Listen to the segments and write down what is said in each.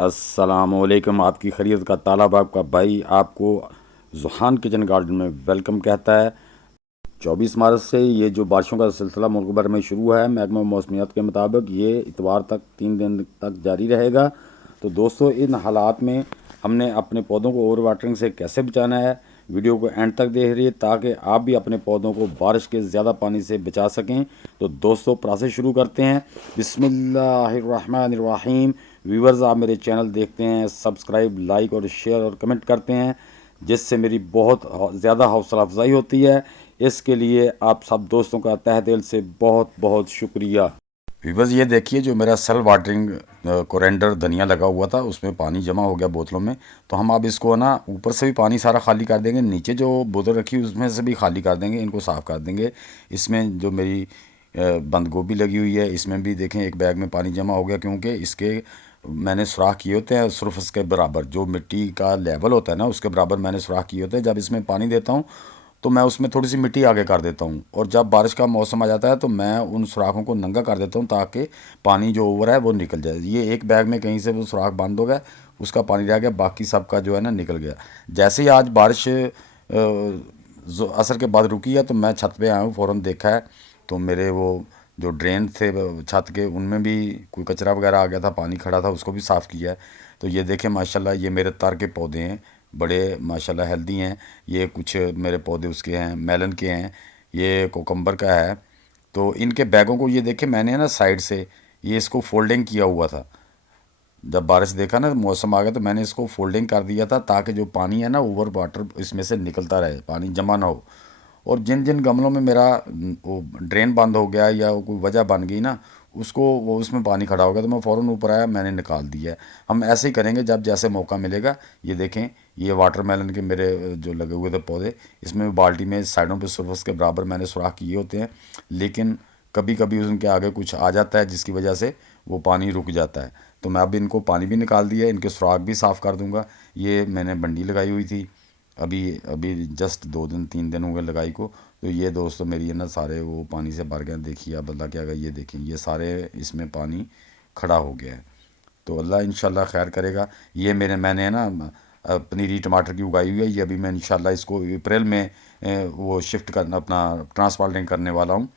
अस्सलामुअलैकुम। आपकी खैरियत का तालब आपका भाई आपको जुहान किचन गार्डन में वेलकम कहता है। 24 मार्च से ये जो बारिशों का सिलसिला मुल्क भर में शुरू है, महकमा मौसमियात के मुताबिक ये इतवार तक 3 दिन तक जारी रहेगा। तो दोस्तों, इन हालात में हमने अपने पौधों को ओवर वाटरिंग से कैसे बचाना है, वीडियो को एंड तक देख रहिए ताकि आप भी अपने पौधों को बारिश के ज़्यादा पानी से बचा सकें। तो दोस्तों, प्रोसेस शुरू करते हैं। बिस्मिल्लाहिर्रहमानिर्रहीम। व्यूवर्स, आप मेरे चैनल देखते हैं, सब्सक्राइब, लाइक और शेयर और कमेंट करते हैं, जिससे मेरी बहुत ज़्यादा हौसला अफजाई होती है। इसके लिए आप सब दोस्तों का तहे दिल से बहुत बहुत शुक्रिया। व्यूवर्स, ये देखिए जो मेरा सेल वाटरिंग कोरेंडर धनिया लगा हुआ था, उसमें पानी जमा हो गया बोतलों में। तो हम अब इसको ना ऊपर से भी पानी सारा खाली कर देंगे, नीचे जो बोतल रखी उसमें से भी खाली कर देंगे, इनको साफ़ कर देंगे। इसमें जो मेरी बंद गोभी लगी हुई है, इसमें भी देखें एक बैग में पानी जमा हो गया, क्योंकि इसके मैंने सुराख किए होते हैं सुरफस के बराबर, जो मिट्टी का लेवल होता है ना उसके बराबर मैंने सुराख किए होते हैं। जब इसमें पानी देता हूँ तो मैं उसमें थोड़ी सी मिट्टी आगे कर देता हूँ, और जब बारिश का मौसम आ जाता है तो मैं उन सुराखों को नंगा कर देता हूँ ताकि पानी जो ओवर है वो निकल जाए। ये एक बैग में कहीं से वो सुराख बंद हो गया, उसका पानी रह गया, बाकी सबका जो है ना निकल गया। जैसे ही आज बारिश जो असर के बाद रुकी है तो मैं छत पे आया हूँ, फ़ौरन देखा है तो मेरे वो जो ड्रेन थे छत के, उनमें भी कोई कचरा वगैरह आ गया था, पानी खड़ा था, उसको भी साफ़ किया है। तो ये देखें माशाल्लाह, ये मेरे तर के पौधे हैं, बड़े माशाल्लाह हेल्दी हैं। ये कुछ मेरे पौधे उसके हैं, मेलन के हैं, ये कोकम्बर का है। तो इनके बैगों को ये देखें, मैंने ना साइड से ये इसको फोल्डिंग किया हुआ था। जब बारिश देखा ना मौसम आ गया तो मैंने इसको फोल्डिंग कर दिया था ताकि जो पानी है ना ओवर वाटर इसमें से निकलता रहे, पानी जमा ना हो। और जिन जिन गमलों में मेरा वो ड्रेन बंद हो गया या कोई वजह बन गई ना, उसको वो उसमें पानी खड़ा हो गया तो मैं फ़ौरन ऊपर आया, मैंने निकाल दिया है। हम ऐसे ही करेंगे जब जैसे मौका मिलेगा। ये देखें, ये वाटरमेलन के मेरे जो लगे हुए थे पौधे, इसमें भी बाल्टी में साइडों पे सरफस के बराबर मैंने सुराख किए होते हैं, लेकिन कभी कभी उनके आगे कुछ आ जाता है जिसकी वजह से वो पानी रुक जाता है। तो मैं अब इनको पानी भी निकाल दिया, इनके सुराख भी साफ़ कर दूंगा। ये मैंने बंडी लगाई हुई थी, अभी अभी जस्ट 2 दिन 3 दिन हुए लगाई को। तो ये दोस्तों मेरी है ना सारे वो पानी से भर गए। देखिए अब अल्लाह क्या, ये देखें ये सारे इसमें पानी खड़ा हो गया है। तो अल्लाह इंशाल्लाह खैर करेगा। ये मैंने है ना पनीरी टमाटर की उगाई हुई है, ये अभी मैं इंशाल्लाह इसको अप्रैल में वो शिफ्ट करना, अपना ट्रांसप्लांटिंग करने वाला हूँ।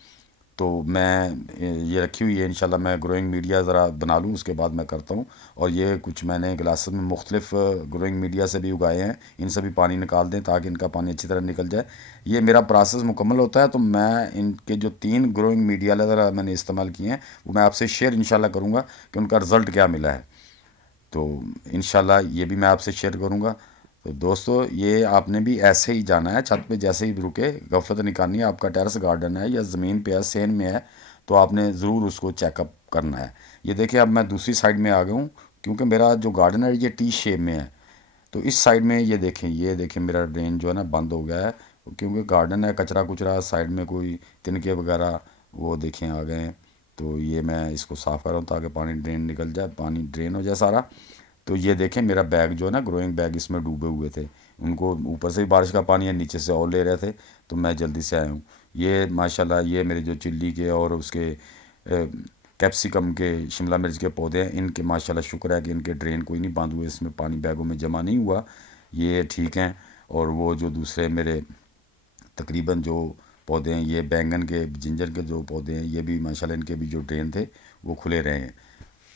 तो मैं ये रखी हुई है, इंशाल्लाह मैं ग्रोइंग मीडिया ज़रा बना लूँ उसके बाद मैं करता हूँ। और ये कुछ मैंने ग्लास में मुख्तलिफ ग्रोइंग मीडिया से भी उगाए हैं, इनसे भी पानी निकाल दें ताकि इनका पानी अच्छी तरह निकल जाए। ये मेरा प्रोसेस मुकम्मल होता है तो मैं इनके जो 3 ग्रोइंग मीडिया ज़रा मैंने इस्तेमाल किए हैं वो मैं आपसे शेयर इंशाल्लाह करूँगा कि उनका रिज़ल्ट क्या मिला है। तो इंशाल्लाह ये भी मैं आपसे शेयर करूँगा। तो दोस्तों, ये आपने भी ऐसे ही जाना है, छत पे जैसे ही रुके गफलत नहीं करनी है। आपका टेरेस गार्डन है या ज़मीन पे है, सेन में है, तो आपने ज़रूर उसको चेकअप करना है। ये देखिए अब मैं दूसरी साइड में आ गया हूँ, क्योंकि मेरा जो गार्डन है ये टी शेप में है। तो इस साइड में ये देखें मेरा ड्रेन जो है ना बंद हो गया है, क्योंकि गार्डन है, कचरा कुचरा साइड में कोई तिनके वगैरह वो देखें आ गए हैं। तो ये मैं इसको साफ़ कर रहा हूँ ताकि पानी ड्रेन निकल जाए, पानी ड्रेन हो जाए सारा। तो ये देखें मेरा बैग जो है ना ग्रोइंग बैग, इसमें डूबे हुए थे, उनको ऊपर से भी बारिश का पानी है, नीचे से और ले रहे थे, तो मैं जल्दी से आया हूँ। ये माशाल्लाह ये मेरे जो चिल्ली के और उसके कैप्सिकम के, शिमला मिर्च के पौधे हैं, इनके माशाल्लाह शुक्र है कि इनके ड्रेन कोई नहीं बंद हुए, इसमें पानी बैगों में जमा नहीं हुआ, ये ठीक हैं। और वो जो दूसरे मेरे तकरीबन जो पौधे हैं, ये बैंगन के, जिंजर के जो पौधे हैं, ये भी माशाल्लाह इनके भी जो ड्रेन थे वो खुले रहे हैं।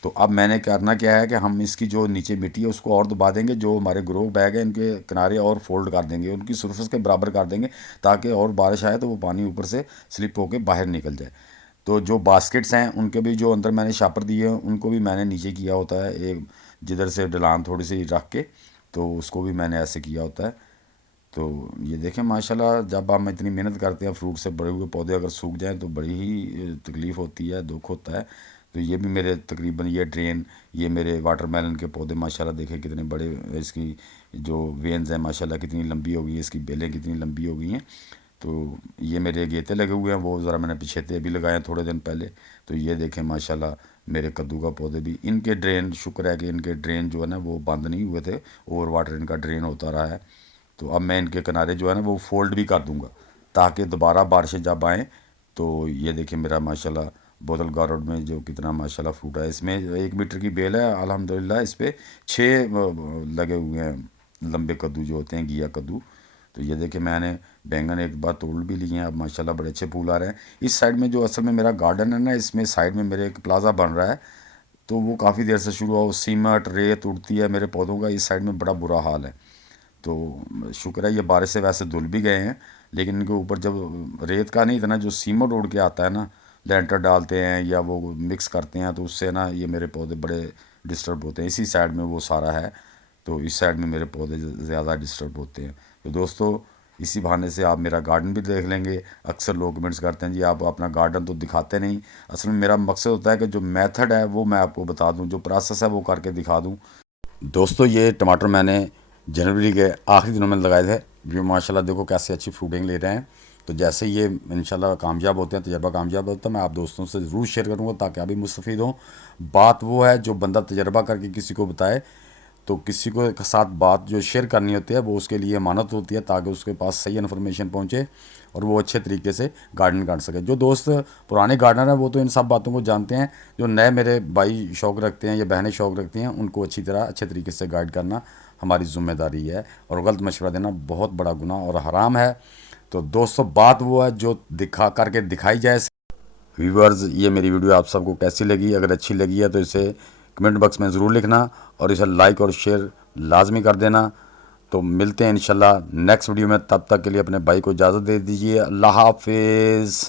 तो अब मैंने करना क्या है कि हम इसकी जो नीचे मिट्टी है उसको और दबा देंगे, जो हमारे ग्रो बैग है इनके किनारे और फोल्ड कर देंगे, उनकी सरफेस के बराबर कर देंगे ताकि और बारिश आए तो वो पानी ऊपर से स्लिप होकर बाहर निकल जाए। तो जो बास्केट्स हैं उनके भी जो अंदर मैंने शापर दिए हैं उनको भी मैंने नीचे किया होता है, एक जिधर से ढलान थोड़ी सी रख के, तो उसको भी मैंने ऐसे किया होता है। तो ये देखें माशाल्लाह, जब हम इतनी मेहनत करते हैं, फ्रूट से बड़े हुए पौधे अगर सूख जाएं तो बड़ी ही तकलीफ़ होती है, दुख होता है। तो ये भी मेरे तकरीबन ये ड्रेन, ये मेरे वाटरमेलन के पौधे माशाल्लाह देखें कितने बड़े, इसकी जो वेन्स हैं माशाल्लाह कितनी लंबी हो गई है, इसकी बेलें कितनी लंबी हो गई हैं। तो ये मेरे गेते लगे हुए हैं, वो ज़रा मैंने पिछेते अभी लगाए हैं थोड़े दिन पहले। तो ये देखें माशाल्लाह मेरे कद्दू का पौधे भी, इनके ड्रेन शुक्र है कि इनके ड्रेन जो है ना वो बंद नहीं हुए थे, ओवर वाटर इनका ड्रेन होता रहा है। तो अब मैं इनके किनारे जो है ना वो फोल्ड भी कर दूंगा ताकि दोबारा बारिशें जब आएँ तो ये देखिए मेरा माशाल्लाह बोतल गार्ड में जो कितना माशाल्लाह फ्रूट है। इसमें 1 मीटर की बेल है अल्हम्दुलिल्लाह। इस पे 6 लगे हुए हैं लंबे कद्दू जो होते हैं, घिया कद्दू। तो ये देखिए मैंने बैंगन एक बार तोड़ भी लिए हैं, अब माशाल्लाह बड़े अच्छे फूल आ रहे हैं। इस साइड में जो असल में मेरा गार्डन है ना, इसमें साइड में मेरे एक प्लाजा बन रहा है, तो वो काफ़ी देर से शुरू हुआ। वो सीमट रेत उड़ती है मेरे पौधों का, इस साइड में बड़ा बुरा हाल है। तो शुक्र है ये बारिश से वैसे धुल भी गए हैं, लेकिन इनके ऊपर जब रेत का नहीं, इतना जो सीमट उड़ के आता है ना, लेंटर डालते हैं या वो मिक्स करते हैं, तो उससे ना ये मेरे पौधे बड़े डिस्टर्ब होते हैं। इसी साइड में वो सारा है, तो इस साइड में मेरे पौधे ज़्यादा डिस्टर्ब होते हैं। तो दोस्तों इसी बहाने से आप मेरा गार्डन भी देख लेंगे। अक्सर लोग कमेंट्स करते हैं जी आप अपना गार्डन तो दिखाते नहीं। असल में मेरा मकसद होता है कि जो मेथड है वो मैं आपको बता दूं, जो प्रोसेस है वो करके दिखा दूं। दोस्तों ये टमाटर मैंने जनवरी के आखिरी दिनों में लगाए थे, ये माशाल्लाह देखो कैसे अच्छी फ्रूटिंग ले रहे हैं। तो जैसे ये इंशाल्लाह कामयाब होते हैं, तजर्बा कामयाब होता है, मैं आप दोस्तों से ज़रूर शेयर करूँगा ताकि आप भी मुस्तफ़ीद हों। बात वो है जो बंदा तजर्बा करके किसी को बताए, तो किसी को के साथ बात जो शेयर करनी होती है वो उसके लिए अमानत होती है, ताकि उसके पास सही इन्फॉर्मेशन पहुंचे और वो अच्छे तरीके से गार्डन कर सके। जो दोस्त पुराने गार्डनर हैं वो तो इन सब बातों को जानते हैं, जो नए मेरे भाई शौक़ रखते हैं या बहनें शौक़ रखती हैं, उनको अच्छी तरह अच्छे तरीके से गाइड करना हमारी ज़िम्मेदारी है, और गलत मशवरा देना बहुत बड़ा गुनाह और हराम है। तो दोस्तों बात वो है जो दिखा करके दिखाई जाए। व्यूवर्स ये मेरी वीडियो आप सबको कैसी लगी? अगर अच्छी लगी है तो इसे कमेंट बॉक्स में ज़रूर लिखना और इसे लाइक और शेयर लाजमी कर देना। तो मिलते हैं इंशाल्लाह नेक्स्ट वीडियो में, तब तक के लिए अपने भाई को इजाज़त दे दीजिए। अल्लाह हाफिज़।